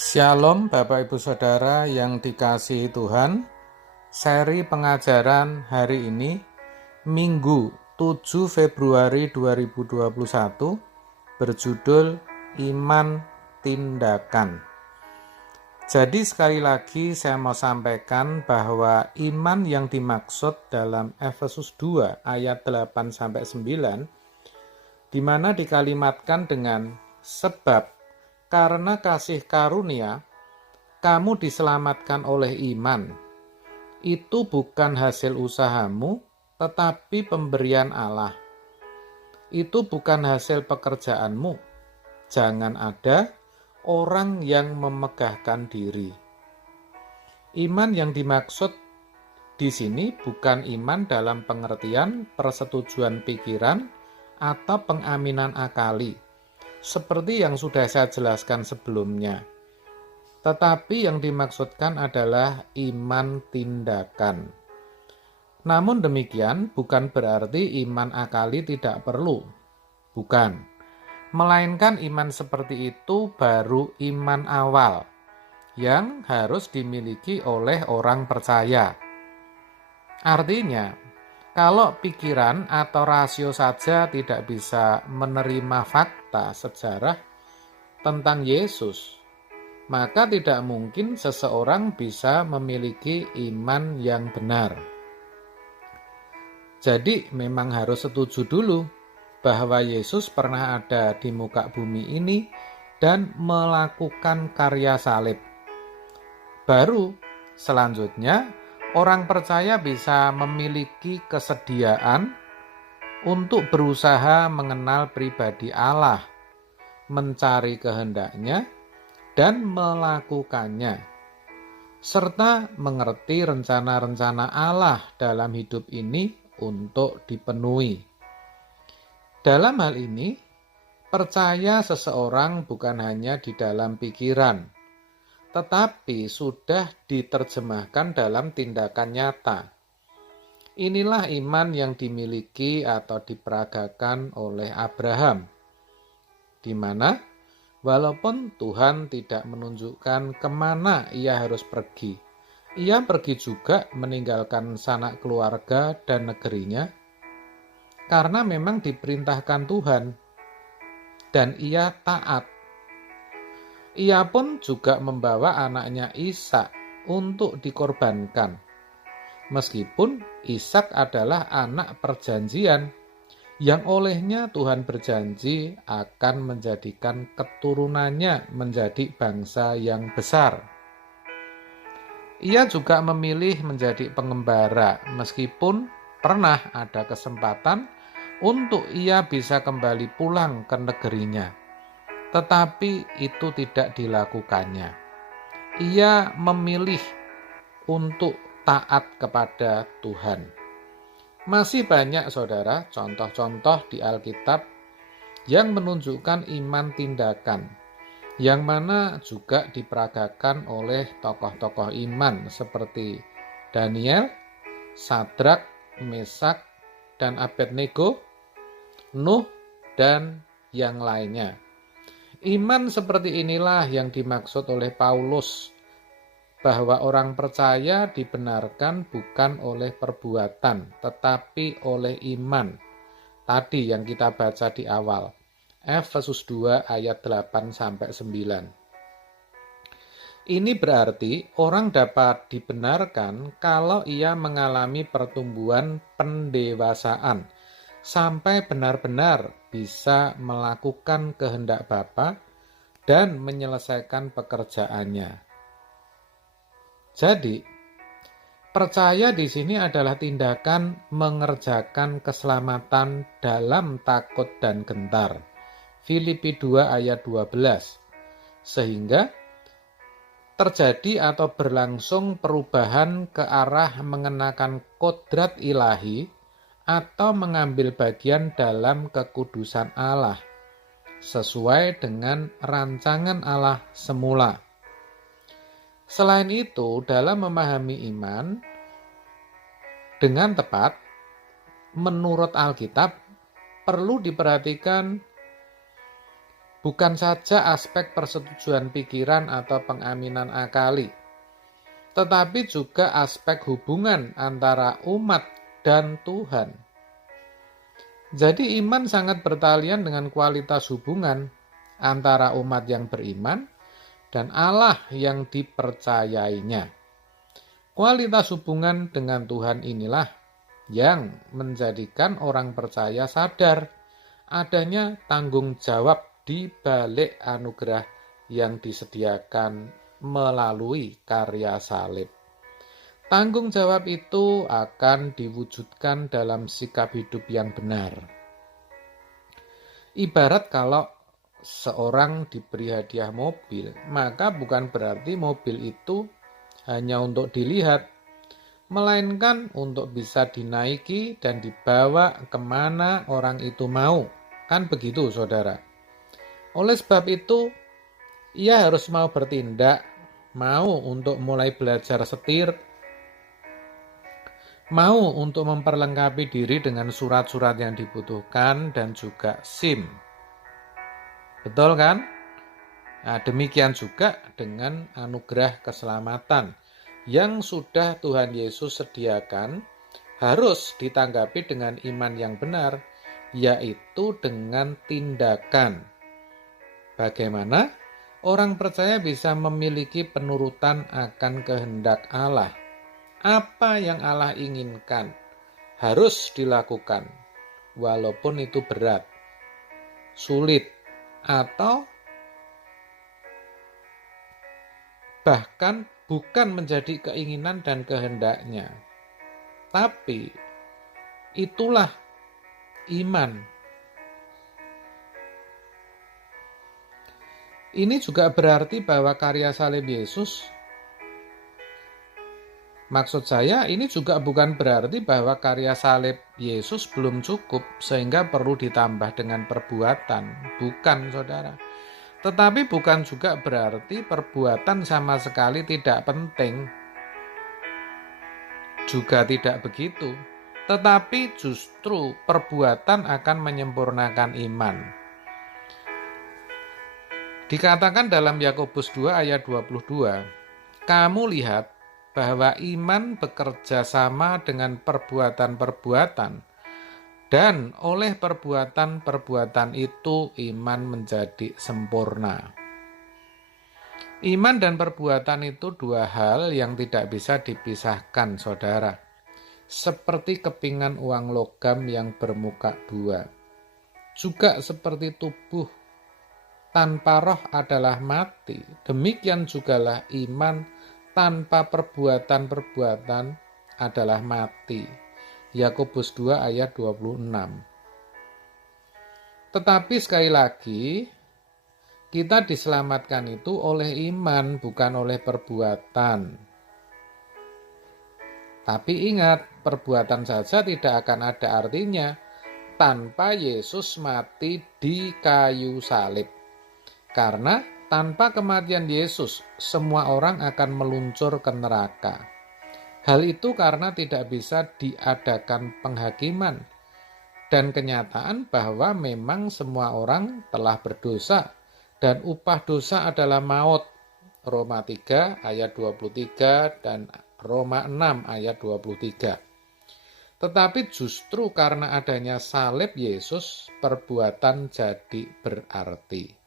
Shalom Bapak Ibu Saudara yang dikasihi Tuhan. Seri pengajaran hari ini Minggu 7 Februari 2021 berjudul Iman Tindakan. Jadi sekali lagi saya mau sampaikan bahwa iman yang dimaksud dalam Efesus 2 ayat 8-9 di mana dikalimatkan dengan sebab karena kasih karunia, kamu diselamatkan oleh iman. Itu bukan hasil usahamu, tetapi pemberian Allah. Itu bukan hasil pekerjaanmu. Jangan ada orang yang memegahkan diri. Iman yang dimaksud di sini bukan iman dalam pengertian persetujuan pikiran atau pengaminan akali, seperti yang sudah saya jelaskan sebelumnya. Tetapi yang dimaksudkan adalah iman tindakan. Namun demikian bukan berarti iman akali tidak perlu. Bukan. Melainkan iman seperti itu baru iman awal yang harus dimiliki oleh orang percaya. Artinya, kalau pikiran atau rasio saja tidak bisa menerima fakta sejarah tentang Yesus, maka tidak mungkin seseorang bisa memiliki iman yang benar. Jadi memang harus setuju dulu bahwa Yesus pernah ada di muka bumi ini dan melakukan karya salib. Baru selanjutnya orang percaya bisa memiliki kesediaan untuk berusaha mengenal pribadi Allah, mencari kehendaknya, dan melakukannya, serta mengerti rencana-rencana Allah dalam hidup ini untuk dipenuhi. Dalam hal ini, percaya seseorang bukan hanya di dalam pikiran, tetapi sudah diterjemahkan dalam tindakan nyata. Inilah iman yang dimiliki atau diperagakan oleh Abraham, di mana walaupun Tuhan tidak menunjukkan kemana ia harus pergi, ia pergi juga meninggalkan sanak keluarga dan negerinya, karena memang diperintahkan Tuhan, dan ia taat. Ia pun juga membawa anaknya Ishak untuk dikorbankan, meskipun Ishak adalah anak perjanjian, yang olehnya Tuhan berjanji akan menjadikan keturunannya menjadi bangsa yang besar. Ia juga memilih menjadi pengembara, meskipun pernah ada kesempatan untuk ia bisa kembali pulang ke negerinya. Tetapi itu tidak dilakukannya. Ia memilih untuk taat kepada Tuhan. Masih banyak saudara contoh-contoh di Alkitab yang menunjukkan iman tindakan, yang mana juga diperagakan oleh tokoh-tokoh iman seperti Daniel, Sadrak, Mesak, dan Abednego, Nuh, dan yang lainnya. Iman seperti inilah yang dimaksud oleh Paulus, bahwa orang percaya dibenarkan bukan oleh perbuatan, tetapi oleh iman. Tadi yang kita baca di awal, Efesus 2 ayat 8-9. Ini berarti orang dapat dibenarkan kalau ia mengalami pertumbuhan pendewasaan, sampai benar-benar bisa melakukan kehendak Bapa dan menyelesaikan pekerjaannya. Jadi, percaya di sini adalah tindakan mengerjakan keselamatan dalam takut dan gentar. Filipi 2 ayat 12. Sehingga terjadi atau berlangsung perubahan ke arah mengenakan kodrat ilahi atau mengambil bagian dalam kekudusan Allah, sesuai dengan rancangan Allah semula. Selain itu, dalam memahami iman dengan tepat, menurut Alkitab, perlu diperhatikan bukan saja aspek persetujuan pikiran atau pengaminan akali, tetapi juga aspek hubungan antara umat dan Tuhan. Jadi iman sangat bertalian dengan kualitas hubungan antara umat yang beriman dan Allah yang dipercayainya. Kualitas hubungan dengan Tuhan inilah yang menjadikan orang percaya sadar adanya tanggung jawab di balik anugerah yang disediakan melalui karya salib. Tanggung jawab itu akan diwujudkan dalam sikap hidup yang benar. Ibarat kalau seorang diberi hadiah mobil, maka bukan berarti mobil itu hanya untuk dilihat, melainkan untuk bisa dinaiki dan dibawa kemana orang itu mau. Kan begitu, saudara? Oleh sebab itu, ia harus mau bertindak, mau untuk mulai belajar setir, mau untuk memperlengkapi diri dengan surat-surat yang dibutuhkan dan juga SIM. Betul kan? Nah, demikian juga dengan anugerah keselamatan yang sudah Tuhan Yesus sediakan harus ditanggapi dengan iman yang benar, yaitu dengan tindakan. Bagaimana orang percaya bisa memiliki penurutan akan kehendak Allah? Apa yang Allah inginkan harus dilakukan, walaupun itu berat, sulit, atau bahkan bukan menjadi keinginan dan kehendaknya. Tapi itulah iman. Ini juga berarti bahwa karya salib Yesus, maksud saya ini juga bukan berarti bahwa karya salib Yesus belum cukup sehingga perlu ditambah dengan perbuatan. Bukan, saudara. Tetapi bukan juga berarti perbuatan sama sekali tidak penting. Juga tidak begitu. Tetapi justru perbuatan akan menyempurnakan iman. Dikatakan dalam Yakobus 2 ayat 22, kamu lihat bahwa iman bekerja sama dengan perbuatan-perbuatan, dan oleh perbuatan-perbuatan itu iman menjadi sempurna. Iman dan perbuatan itu dua hal yang tidak bisa dipisahkan, saudara. Seperti kepingan uang logam yang bermuka dua. Juga seperti tubuh tanpa roh adalah mati, demikian jugalah iman tanpa perbuatan-perbuatan adalah mati. Yakobus 2 ayat 26. Tetapi sekali lagi, kita diselamatkan itu oleh iman, bukan oleh perbuatan. Tapi ingat, perbuatan saja tidak akan ada artinya tanpa Yesus mati di kayu salib. Karena tanpa kematian Yesus, semua orang akan meluncur ke neraka. Hal itu karena tidak bisa diadakan penghakiman dan kenyataan bahwa memang semua orang telah berdosa dan upah dosa adalah maut. Roma 3 ayat 23 dan Roma 6 ayat 23. Tetapi justru karena adanya salib Yesus, perbuatan jadi berarti.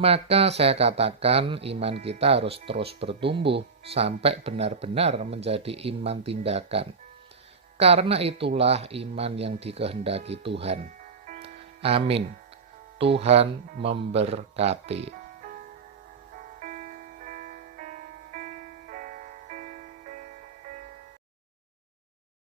Maka saya katakan iman kita harus terus bertumbuh sampai benar-benar menjadi iman tindakan. Karena itulah iman yang dikehendaki Tuhan. Amin. Tuhan memberkati.